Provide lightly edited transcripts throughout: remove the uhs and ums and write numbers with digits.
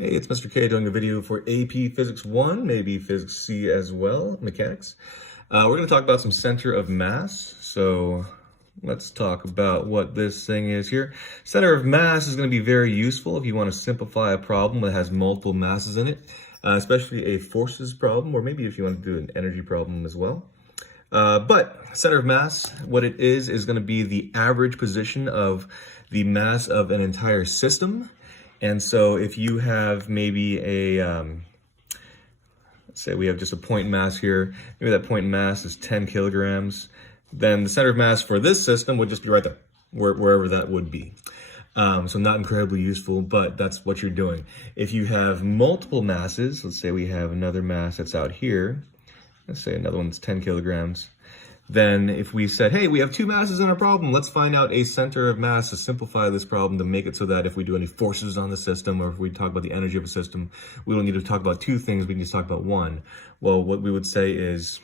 Hey, it's Mr. K doing a video for AP Physics 1, maybe Physics C as well, mechanics. We're going to talk about some center of mass. So let's talk about what this thing is here. Center of mass is going to be very useful if you want to simplify a problem that has multiple masses in it, especially a forces problem, or maybe if you want to do an energy problem as well. But center of mass, what it is going to be the average position of the mass of an entire system. And so if you have maybe a, let's say we have just a point mass here, maybe that point mass is 10 kilograms, then the center of mass for this system would just be right there, wherever that would be. So not incredibly useful, but that's what you're doing. If you have multiple masses, let's say we have another mass that's out here, let's say another one's 10 kilograms, then if we said, hey, we have two masses in our problem, let's find out a center of mass to simplify this problem to make it so that if we do any forces on the system, or if we talk about the energy of a system, we don't need to talk about two things, we need to talk about one. Well, what we would say is,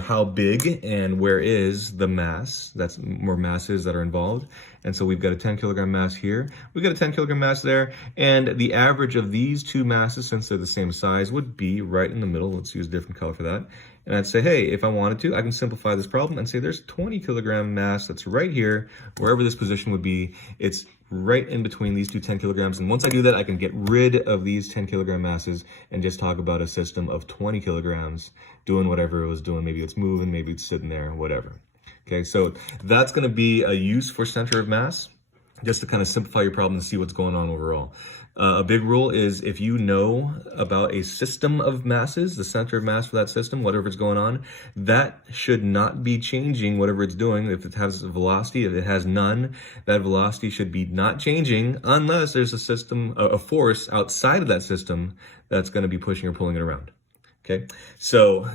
how big and where is the mass? That's more masses that are involved. And so we've got a 10 kilogram mass here. We've got a 10 kilogram mass there. And the average of these two masses, since they're the same size, would be right in the middle. Let's use a different color for that. And I'd say, hey, if I wanted to, I can simplify this problem and say there's 20 kilogram mass that's right here, wherever this position would be. It's right in between these two 10 kilograms. And once I do that, I can get rid of these 10 kilogram masses and just talk about a system of 20 kilograms doing whatever it was doing. Maybe it's moving, maybe it's sitting there, whatever. Okay, so that's going to be a use for center of mass, just to kind of simplify your problem and see what's going on overall. A big rule is if you know about a system of masses, the center of mass for that system, whatever is going on, that should not be changing whatever it's doing. If it has a velocity, if it has none, that velocity should be not changing unless there's a system, a force outside of that system that's going to be pushing or pulling it around. Okay, so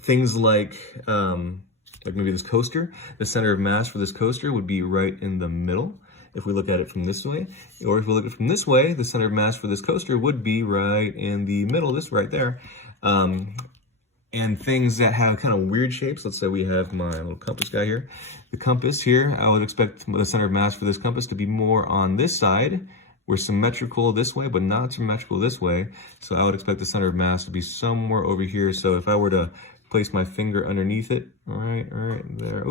things like maybe this coaster, the center of mass for this coaster would be right in the middle. If we look at it from this way, or if we look at it from this way, the center of mass for this coaster would be right in the middle, this right there. And things that have kind of weird shapes, let's say we have my little compass guy here. The compass here, I would expect the center of mass for this compass to be more on this side. We're symmetrical this way, but not symmetrical this way. So I would expect the center of mass to be somewhere over here. So if I were to place my finger underneath it, all right there,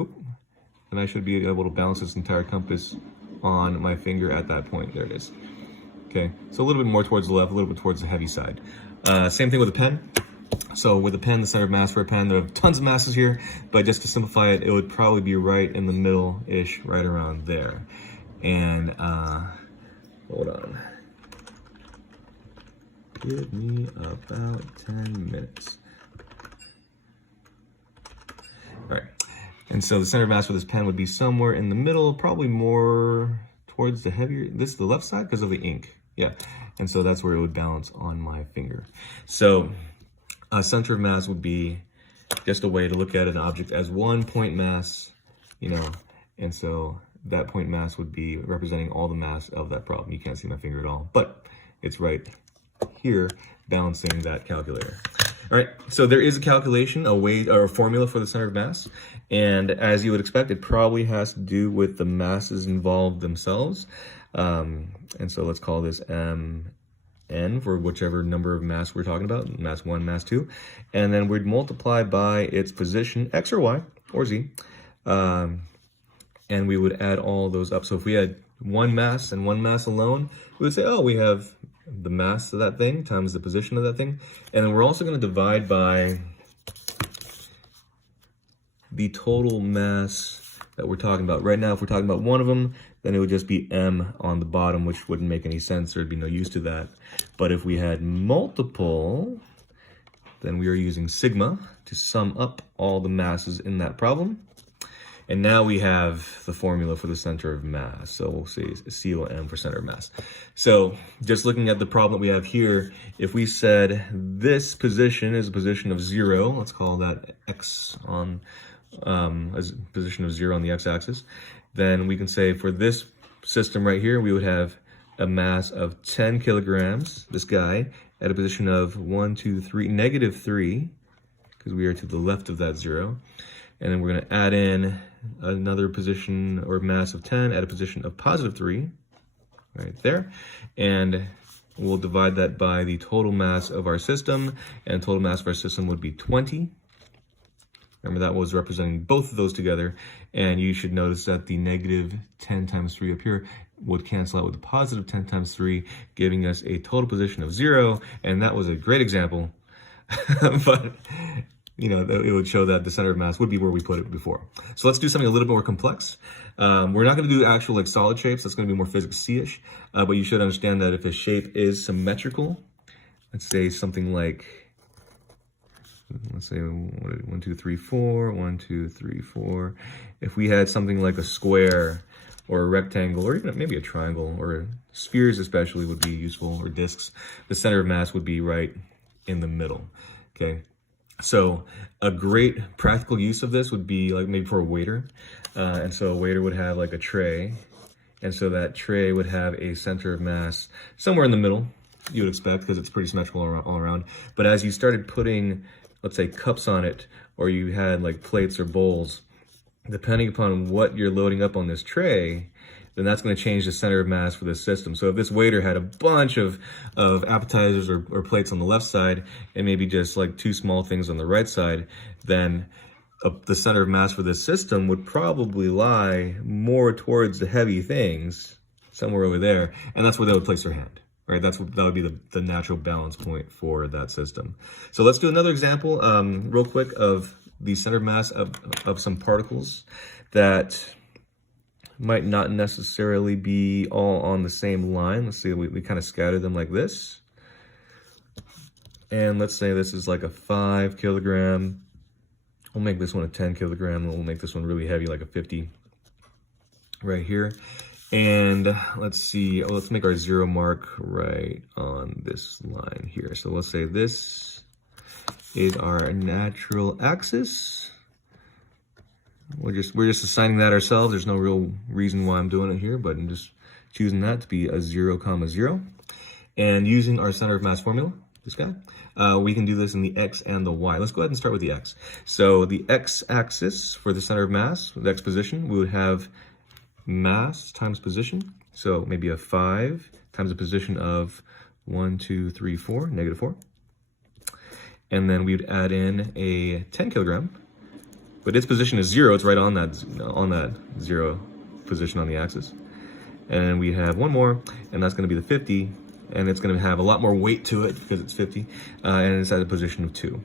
then I should be able to balance this entire compass on my finger at that point. There it is. Okay, so a little bit more towards the left, a little bit towards the heavy side. Same thing with a pen. So with a pen, the center of mass for a pen, there are tons of masses here, but just to simplify it, it would probably be right in the middle-ish, right around there. And hold on. Give me about 10 minutes. All right. And so the center of mass for this pen would be somewhere in the middle, probably more towards the heavier, this is the left side because of the ink. Yeah. And so that's where it would balance on my finger. So center of mass would be just a way to look at an object as one point mass, and so that point mass would be representing all the mass of that problem. You can't see my finger at all, but it's right here balancing that calculator. All right, so there is a calculation, a way or a formula for the center of mass, and as you would expect, it probably has to do with the masses involved themselves. And so let's call this N for whichever number of mass we're talking about, mass 1, mass 2, and then we'd multiply by its position, X or Y, or Z, and we would add all those up. So if we had one mass and one mass alone, we would say, oh, we have the mass of that thing times the position of that thing. And then we're also going to divide by the total mass that we're talking about. Right now, if we're talking about one of them, then it would just be M on the bottom, which wouldn't make any sense. There'd be no use to that. But if we had multiple, then we are using sigma to sum up all the masses in that problem. And now we have the formula for the center of mass. So we'll say COM for center of mass. So just looking at the problem that we have here, if we said this position is a position of 0, let's call that X on as a position of 0 on the x-axis, then we can say for this system right here, we would have a mass of 10 kilograms, this guy, at a position of -3, because we are to the left of that 0. And then we're going to add in another position or mass of 10 at a position of +3, right there. And we'll divide that by the total mass of our system, and total mass of our system would be 20. Remember, that was representing both of those together, and you should notice that the negative 10 times 3 up here would cancel out with the positive 10 times 3, giving us a total position of 0, and that was a great example, but you know, it would show that the center of mass would be where we put it before. So let's do something a little bit more complex. We're not going to do actual like solid shapes. That's going to be more physics C-ish, but you should understand that if a shape is symmetrical, let's say something like, let's say 1, 2, 3, 4, 1, 2, 3, 4. If we had something like a square or a rectangle, or even maybe a triangle, or spheres especially would be useful, or discs, the center of mass would be right in the middle, okay? So a great practical use of this would be like maybe for a waiter. And so a waiter would have like a tray. And so that tray would have a center of mass somewhere in the middle, you would expect, because it's pretty symmetrical all around. But as you started putting, let's say, cups on it, or you had like plates or bowls, depending upon what you're loading up on this tray, then that's going to change the center of mass for this system. So if this waiter had a bunch of appetizers or plates on the left side and maybe just like 2 small things on the right side, then the center of mass for this system would probably lie more towards the heavy things, somewhere over there, and that's where they would place their hand. Right, that would be the natural balance point for that system. So let's do another example real quick of the center of mass of some particles that might not necessarily be all on the same line. Let's see, we kind of scatter them like this. And let's say this is like a 5 kilogram. We'll make this one a 10 kilogram, and we'll make this one really heavy, like a 50 right here. And let's see, let's make our 0 mark right on this line here. So let's say this is our natural axis. We're just assigning that ourselves. There's no real reason why I'm doing it here, but I'm just choosing that to be a 0, 0. And using our center of mass formula, this guy, we can do this in the X and the Y. Let's go ahead and start with the X. So the X axis for the center of mass, the X position, we would have mass times position. So maybe a 5 times a position of 1, 2, 3, 4, negative 4. And then we'd add in a 10 kilogram, but its position is 0. It's right on that 0 position on the axis. And we have one more, and that's going to be the 50, and it's going to have a lot more weight to it because it's 50, and it's at a position of 2.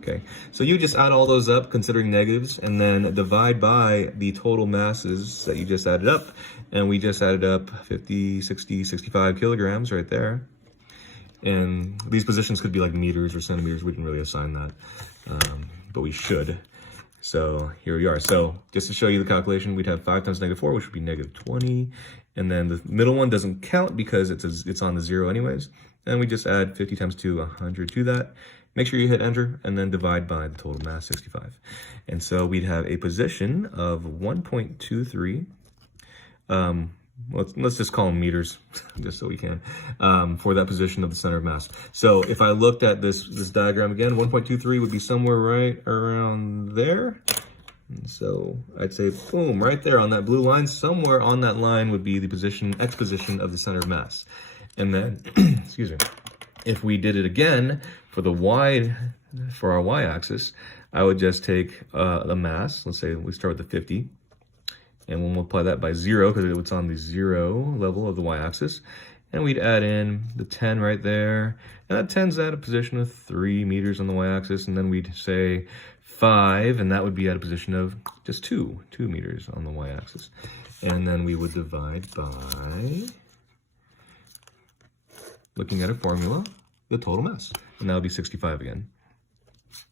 Okay, so you just add all those up, considering negatives, and then divide by the total masses that you just added up. And we just added up 50, 60, 65 kilograms right there. And these positions could be like meters or centimeters. We didn't really assign that, but we should. So here we are. So just to show you the calculation, we'd have 5 times negative 4, which would be negative 20. And then the middle one doesn't count because it's on the 0 anyways. And we just add 50 times 2, 100 to that. Make sure you hit enter and then divide by the total mass, 65. And so we'd have a position of 1.23. Let's just call them meters, just so we can, for that position of the center of mass. So if I looked at this diagram again, 1.23 would be somewhere right around there. And so I'd say, boom, right there on that blue line, somewhere on that line would be the position, X position of the center of mass. And then, excuse me, if we did it again for the Y, for our Y-axis, I would just take the mass, let's say we start with the 50, and we'll multiply that by 0 because it's on the 0 level of the Y-axis. And we'd add in the 10 right there. And that 10's at a position of 3 meters on the Y-axis. And then we'd say 5, and that would be at a position of just 2 meters on the Y-axis. And then we would divide by, looking at a formula, the total mass. And that would be 65 again.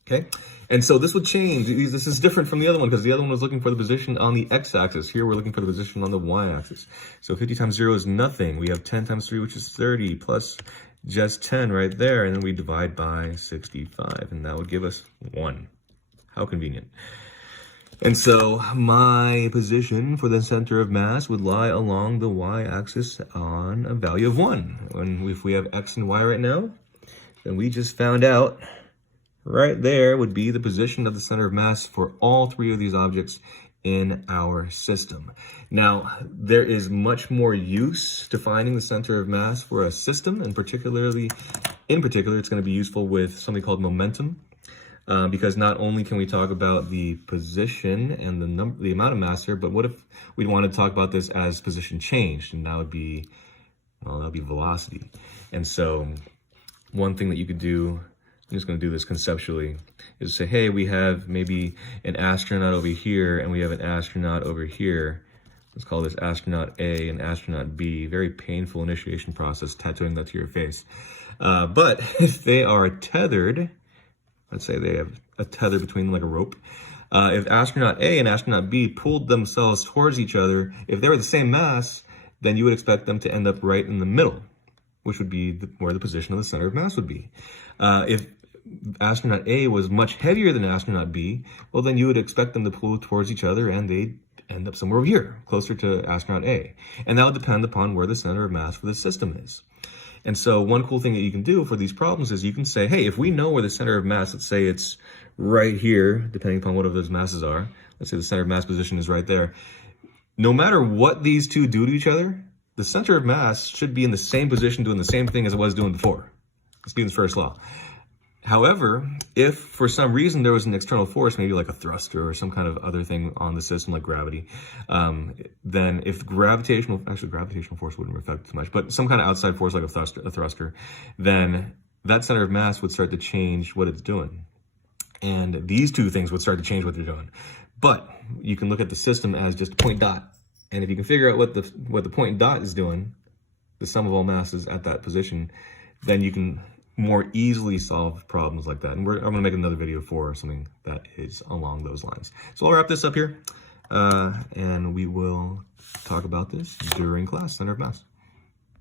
Okay, and so this would change. This is different from the other one because the other one was looking for the position on the x-axis. Here we're looking for the position on the y-axis. So 50 times 0 is nothing. We have 10 times 3, which is 30, plus just 10 right there. And then we divide by 65, and that would give us 1. How convenient. And so my position for the center of mass would lie along the y-axis on a value of 1. And if we have x and y right now, then we just found out right there would be the position of the center of mass for all 3 of these objects in our system. Now, there is much more use to finding the center of mass for a system, and in particular, it's going to be useful with something called momentum, because not only can we talk about the position and the amount of mass here, but what if we want to talk about this as position changed, and that would be velocity. And so one thing that you could do, I'm just going to do this conceptually, is say, hey, we have maybe an astronaut over here and we have an astronaut over here. Let's call this astronaut A and astronaut B. Very painful initiation process, tattooing that to your face. But if they are tethered, let's say they have a tether between them like a rope. If astronaut A and astronaut B pulled themselves towards each other, if they were the same mass, then you would expect them to end up right in the middle, which would be where the position of the center of mass would be. If astronaut A was much heavier than astronaut B, well, then you would expect them to pull towards each other and they'd end up somewhere over here, closer to astronaut A. And that would depend upon where the center of mass for the system is. And so one cool thing that you can do for these problems is you can say, hey, if we know where the center of mass, let's say it's right here, depending upon what of those masses are, let's say the center of mass position is right there. No matter what these two do to each other, the center of mass should be in the same position doing the same thing as it was doing before. It's Newton's first law. However, if for some reason there was an external force, maybe like a thruster or some kind of other thing on the system like gravity, then if gravitational force wouldn't affect too much, but some kind of outside force like a thruster, then that center of mass would start to change what it's doing. And these two things would start to change what they're doing. But you can look at the system as just a point dot. And if you can figure out what the point dot is doing, the sum of all masses at that position, then you can more easily solve problems like that. And I'm going to make another video for something that is along those lines. So I'll wrap this up here, and we will talk about this during class, center of mass.